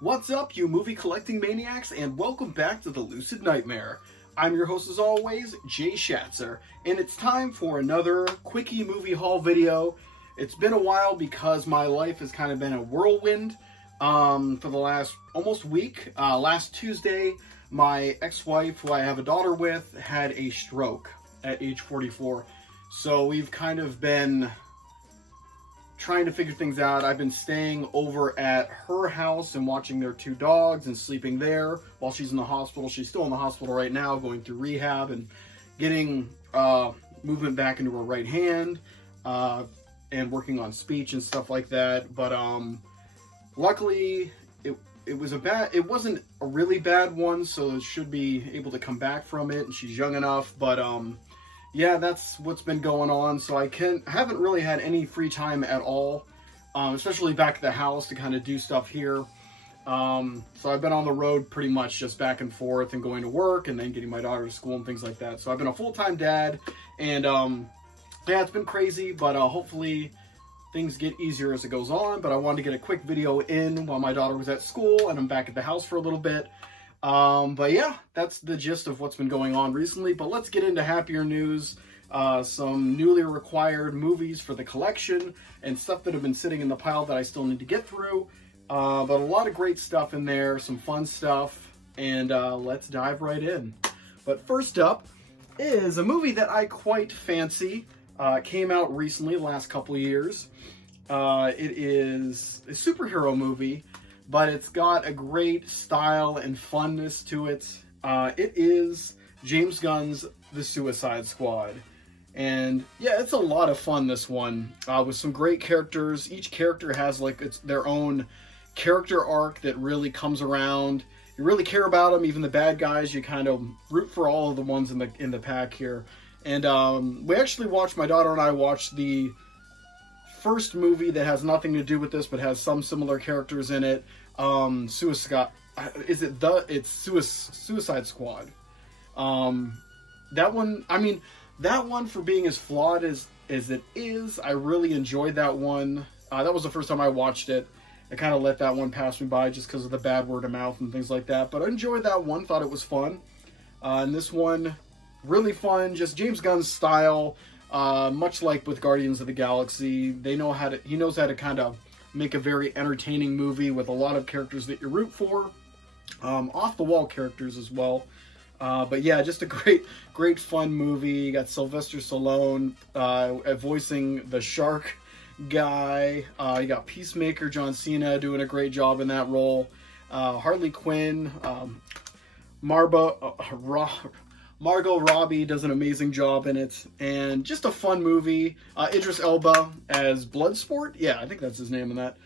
What's up, you movie collecting maniacs, and welcome back to the Lucid Nightmare. I'm your host as always, Jay Schatzer, and it's time for another Quickie movie haul video. It's been a while because my life has kind of been a whirlwind for the last almost week. Last Tuesday, my ex-wife, who I have a daughter with, had a stroke at age 44. So we've kind of been trying to figure things out. I've been staying over at her house and watching their two dogs and sleeping there while she's in the hospital. She's still in the hospital right now, going through rehab and getting movement back into her right hand and working on speech and stuff like that. But luckily, it wasn't a really bad one, so it should be able to come back from it. And she's young enough, but yeah, that's what's been going on. So I haven't really had any free time at all, especially back at the house to kind of do stuff here. So I've been on the road pretty much just back and forth and going to work and then getting my daughter to school and things like that. So I've been a full-time dad, and yeah, it's been crazy, but hopefully things get easier as it goes on. But I wanted to get a quick video in while my daughter was at school and I'm back at the house for a little bit. But yeah, that's the gist of what's been going on recently. But let's get into happier news. Some newly required movies for the collection and stuff that have been sitting in the pile that I still need to get through. But a lot of great stuff in there, some fun stuff, and let's dive right in. But first up is a movie that I quite fancy. Came out recently, the last couple of years. It is a superhero movie, but it's got a great style and funness to it. It is James Gunn's The Suicide Squad. And yeah, it's a lot of fun, this one, with some great characters. Each character has their own character arc that really comes around. You really care about them, even the bad guys. You kind of root for all of the ones in the pack here. And my daughter and I watched the first movie that has nothing to do with this, but has some similar characters in it. Suicide Squad. That one, for being as flawed as it is, I really enjoyed that one. That was the first time I watched it. I kind of let that one pass me by just because of the bad word of mouth and things like that. But I enjoyed that one, thought it was fun. And this one, really fun, just James Gunn's style. Much like with Guardians of the Galaxy, he knows how to kind of make a very entertaining movie with a lot of characters that you root for. Off the wall characters as well. But yeah, just a great fun movie. You got Sylvester Stallone voicing the shark guy. You got Peacemaker John Cena doing a great job in that role. Harley Quinn, Margot Robbie does an amazing job in it, and just a fun movie. Idris Elba as Bloodsport. Yeah, I think that's his name in that.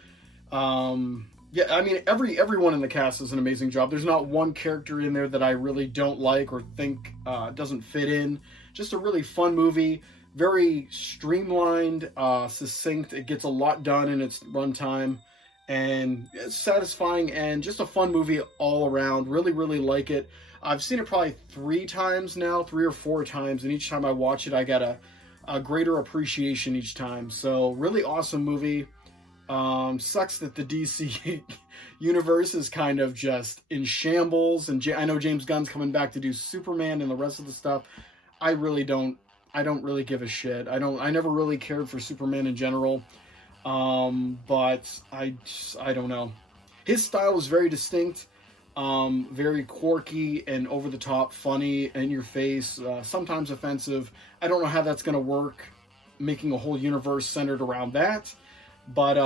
Yeah, I mean, everyone in the cast does an amazing job. There's not one character in there that I really don't like or think doesn't fit in. Just a really fun movie. Very streamlined, succinct. It gets a lot done in its runtime. And it's satisfying and just a fun movie all around. Really, really like it. I've seen it probably 3 or 4 times. And each time I watch it, I get a greater appreciation each time. So, really awesome movie. Sucks that the DC universe is kind of just in shambles, and I know James Gunn's coming back to do Superman and the rest of the stuff. I don't really give a shit. I never really cared for Superman in general. But I don't know. His style is very distinct, very quirky and over the top, funny, in your face, sometimes offensive. I don't know how that's going to work, making a whole universe centered around that. But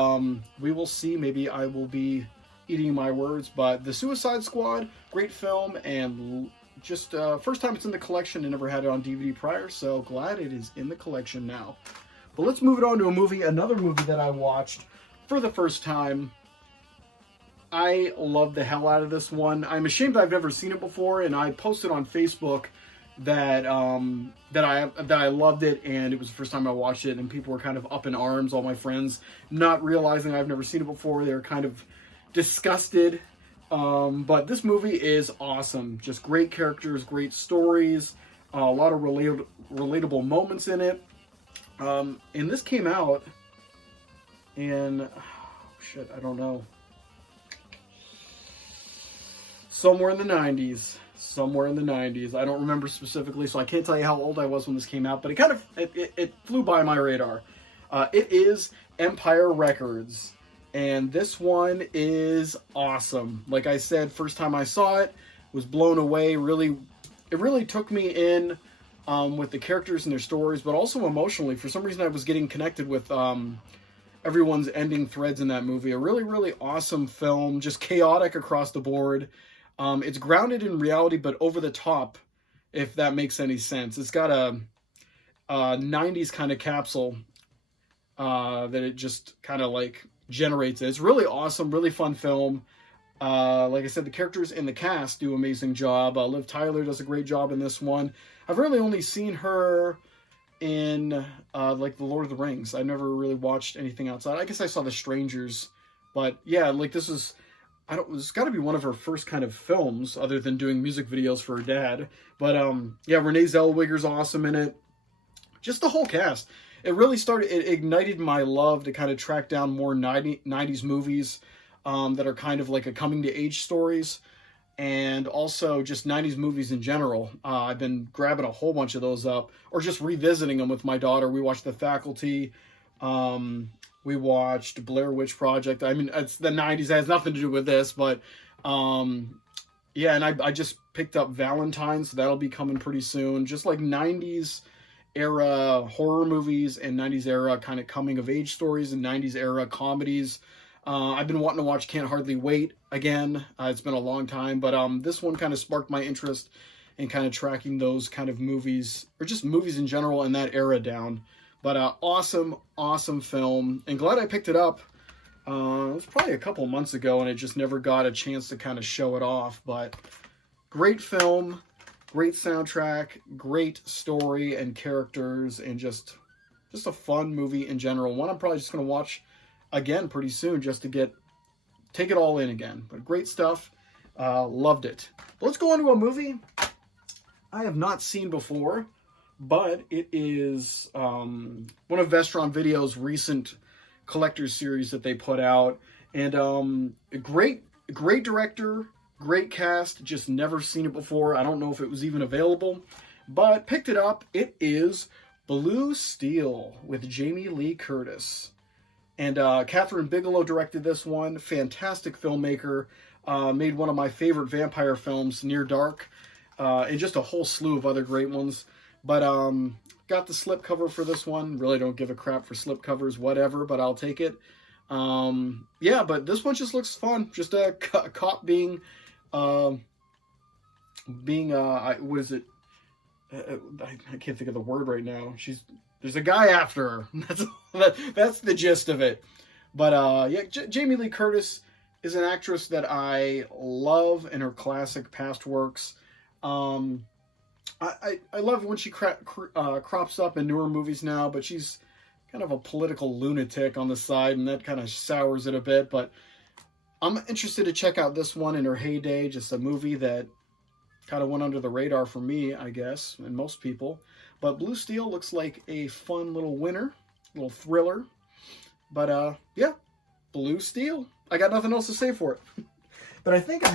we will see. Maybe I will be eating my words. But The Suicide Squad, great film, and just first time it's in the collection. I never had it on DVD prior, so glad it is in the collection now. But let's move it on to another movie that I watched for the first time. I love the hell out of this one. I'm ashamed I've never seen it before, and I posted on Facebook that I loved it, and it was the first time I watched it, and people were kind of up in arms, all my friends, not realizing I've never seen it before. They were kind of disgusted. But this movie is awesome. Just great characters, great stories, a lot of relatable moments in it. And this came out in, I don't know. somewhere in the 90s. Somewhere in the 90s. I don't remember specifically, so I can't tell you how old I was when this came out, but it flew by my radar. It is Empire Records, and this one is awesome. Like I said, first time I saw it, was blown away. It really took me in with the characters and their stories, but also emotionally. For some reason, I was getting connected with everyone's ending threads in that movie. A really, really awesome film, just chaotic across the board. It's grounded in reality, but over the top, if that makes any sense. It's got a 90s kind of capsule that it just kind of like generates. It's really awesome, really fun film. Like I said, the characters in the cast do an amazing job. Liv Tyler does a great job in this one. I've really only seen her in like The Lord of the Rings. I never really watched anything outside. I guess I saw The Strangers, but yeah, like this is, it's got to be one of her first kind of films other than doing music videos for her dad. But yeah, Renee Zellweger's awesome in it. Just the whole cast. It ignited my love to kind of track down more 90s movies that are kind of like a coming to age stories, and also just 90s movies in general. I've been grabbing a whole bunch of those up, or just revisiting them with my daughter. We watched The Faculty. We watched Blair Witch Project. I mean, it's the 90s. It has nothing to do with this, but yeah, and I just picked up Valentine, so that'll be coming pretty soon. Just like 90s era horror movies and 90s era kind of coming of age stories and 90s era comedies. I've been wanting to watch Can't Hardly Wait again. It's been a long time, but this one kind of sparked my interest in kind of tracking those kind of movies, or just movies in general in that era down. But awesome, awesome film, and glad I picked it up. It was probably a couple months ago, and I just never got a chance to kind of show it off. But great film, great soundtrack, great story and characters, and just a fun movie in general. One I'm probably just going to watch again pretty soon just to take it all in again. But great stuff. Loved it. But let's go on to a movie I have not seen before, but it is one of Vestron Video's recent collector's series that they put out. And a great director, great cast, just never seen it before. I don't know if it was even available, but picked it up. It is Blue Steel with Jamie Lee Curtis. And Catherine Bigelow directed this one. Fantastic filmmaker. Made one of my favorite vampire films, Near Dark. And just a whole slew of other great ones. But got the slipcover for this one. Really don't give a crap for slipcovers, whatever, but I'll take it. Yeah, but this one just looks fun. Just a cop being what is it? I can't think of the word right now. There's a guy after her. That's the gist of it. But yeah, Jamie Lee Curtis is an actress that I love in her classic past works. I love when she crops up in newer movies now, but she's kind of a political lunatic on the side, and that kind of sours it a bit. But I'm interested to check out this one in her heyday. Just a movie that kind of went under the radar for me, I guess, and most people. But Blue Steel looks like a fun little winner, little thriller. But yeah, Blue Steel. I got nothing else to say for it. But I think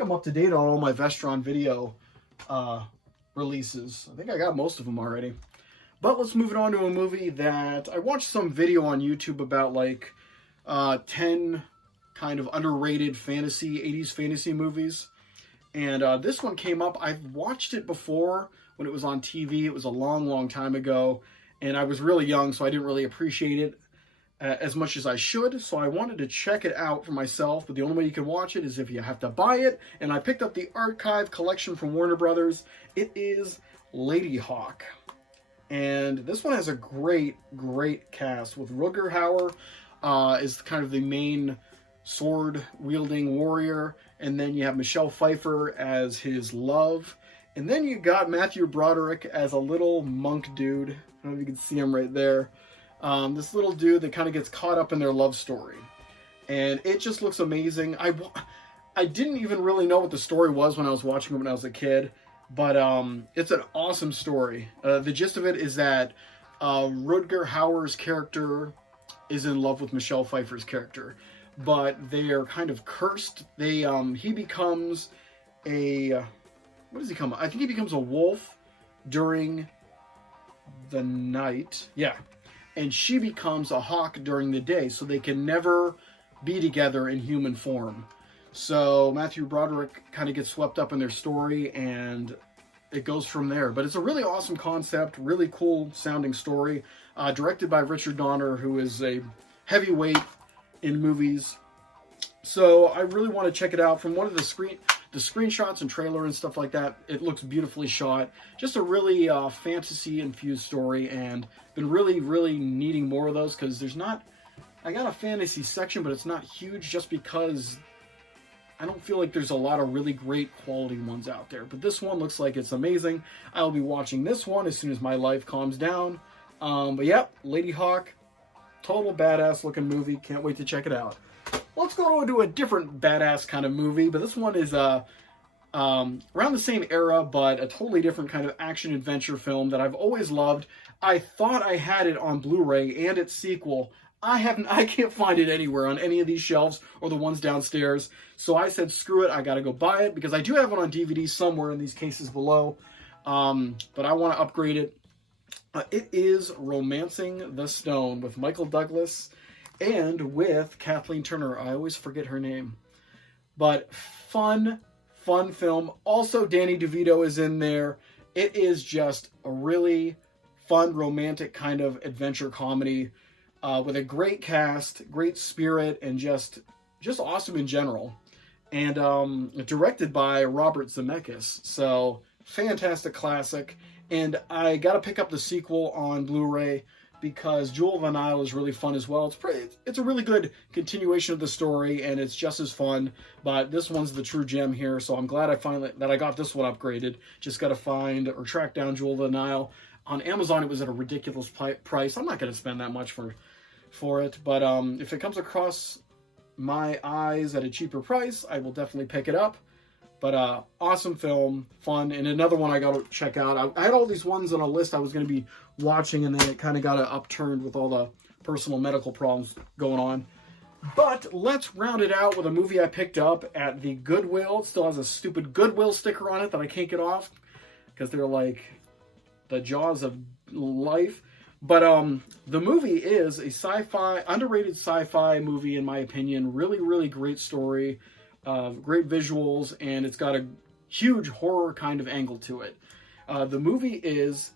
I'm up to date on all my Vestron Video releases. I think I got most of them already. But let's move it on to a movie that I watched some video on YouTube about, like 10 kind of underrated 80s fantasy movies. And this one came up. I've watched it before when it was on TV. It was a long, long time ago. And I was really young, so I didn't really appreciate it as much as I should. So I wanted to check it out for myself. But the only way you can watch it is if you have to buy it. And I picked up the archive collection from Warner Brothers. It is Lady Hawk. And this one has a great, great cast with Rutger Hauer is kind of the main sword-wielding warrior. And then you have Michelle Pfeiffer as his love. And then you got Matthew Broderick as a little monk dude. I don't know if you can see him right there. This little dude that kind of gets caught up in their love story. And it just looks amazing. I didn't even really know what the story was when I was watching it when I was a kid. But it's an awesome story. The gist of it is that Rutger Hauer's character is in love with Michelle Pfeiffer's character. But they are kind of cursed. He becomes what does he become? I think he becomes a wolf during the night. Yeah. And she becomes a hawk during the day, so they can never be together in human form. So Matthew Broderick kind of gets swept up in their story, and it goes from there. But it's a really awesome concept, really cool sounding story, directed by Richard Donner, who is a heavyweight in movies. So I really want to check it out. From one of the screenshots and trailer and stuff like that, it looks beautifully shot. Just a really fantasy-infused story, and been really, really needing more of those, because there's not... I got a fantasy section, but it's not huge, just because I don't feel like there's a lot of really great quality ones out there. But this one looks like it's amazing. I'll be watching this one as soon as my life calms down. But yep, Lady Hawk, total badass looking movie. Can't wait to check it out. Let's go to a different badass kind of movie, but this one is around the same era, but a totally different kind of action-adventure film that I've always loved. I thought I had it on Blu-ray and its sequel. I can't find it anywhere on any of these shelves or the ones downstairs. So I said, screw it, I gotta go buy it, because I do have it on DVD somewhere in these cases below. But I want to upgrade it. It is Romancing the Stone with Michael Douglas and with Kathleen Turner. I always forget her name. But fun film. Also, Danny DeVito is in there. It is just a really fun, romantic kind of adventure comedy with a great cast, great spirit, and just awesome in general. And directed by Robert Zemeckis. So, fantastic classic. And I got to pick up the sequel on Blu-ray, because Jewel of the Nile is really fun as well. It's a really good continuation of the story, and it's just as fun. But this one's the true gem here, so I'm glad I got this one upgraded. Just got to find or track down Jewel of the Nile. On Amazon, it was at a ridiculous price. I'm not going to spend that much for it, but if it comes across my eyes at a cheaper price, I will definitely pick it up. But awesome film, fun, and another one I got to check out. I had all these ones on a list I was going to be watching, and then it kind of got upturned with all the personal medical problems going on. But let's round it out with a movie I picked up at the Goodwill. It still has a stupid Goodwill sticker on it that I can't get off, because they're like the jaws of life. But the movie is a underrated sci-fi movie, in my opinion. Really, really great story. Great visuals, and it's got a huge horror kind of angle to it. The movie is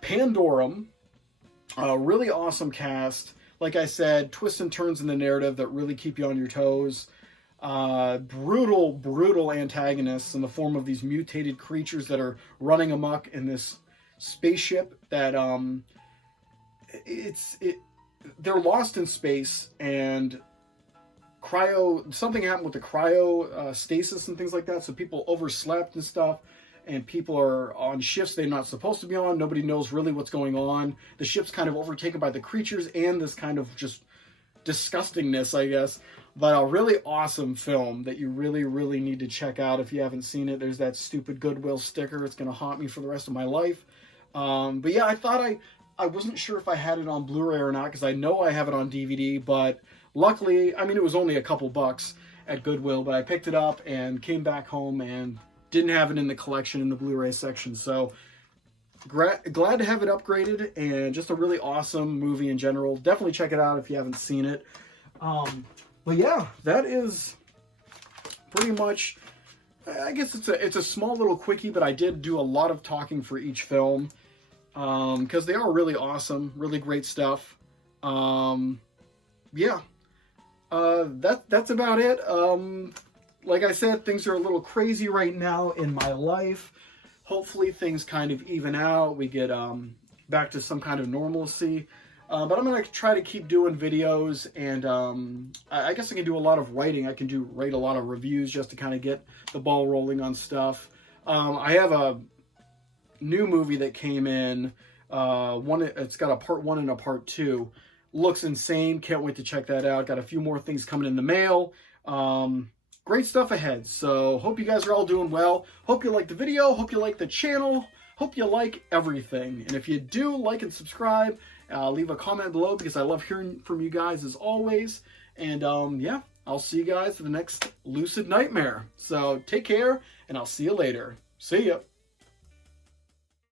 Pandorum. Really awesome cast. Like I said, twists and turns in the narrative that really keep you on your toes. Brutal antagonists in the form of these mutated creatures that are running amok in this spaceship that they're lost in space, and something happened with the cryo stasis and things like that, so people overslept and stuff, and people are on shifts they're not supposed to be on. Nobody knows really what's going on. The ship's kind of overtaken by the creatures and this kind of just disgustingness, I guess. But a really awesome film that you really, really need to check out if you haven't seen it. There's that stupid Goodwill sticker. It's going to haunt me for the rest of my life. But yeah, I wasn't sure if I had it on Blu-ray or not, because I know I have it on DVD, but luckily, I mean, it was only a couple bucks at Goodwill, but I picked it up and came back home and didn't have it in the collection in the Blu-ray section. So glad to have it upgraded, and just a really awesome movie in general. Definitely check it out if you haven't seen it. But yeah, that is pretty much, I guess it's a small little quickie, but I did do a lot of talking for each film, because they are really awesome, really great stuff. Yeah. That's about it. Like I said, things are a little crazy right now in my life. Hopefully things kind of even out. We get back to some kind of normalcy. But I'm going to try to keep doing videos, and I guess I can do a lot of writing. I can write a lot of reviews just to kind of get the ball rolling on stuff. I have a new movie that came in. It's got a part 1 and a part 2. Looks insane. Can't wait to check that out. Got a few more things coming in the mail. Great stuff ahead. So hope you guys are all doing well. Hope you like the video. Hope you like the channel. Hope you like everything. And if you do, like and subscribe. Leave a comment below, because I love hearing from you guys as always. And yeah, I'll see you guys for the next Lucid Nightmare. So take care, and I'll see you later. See ya.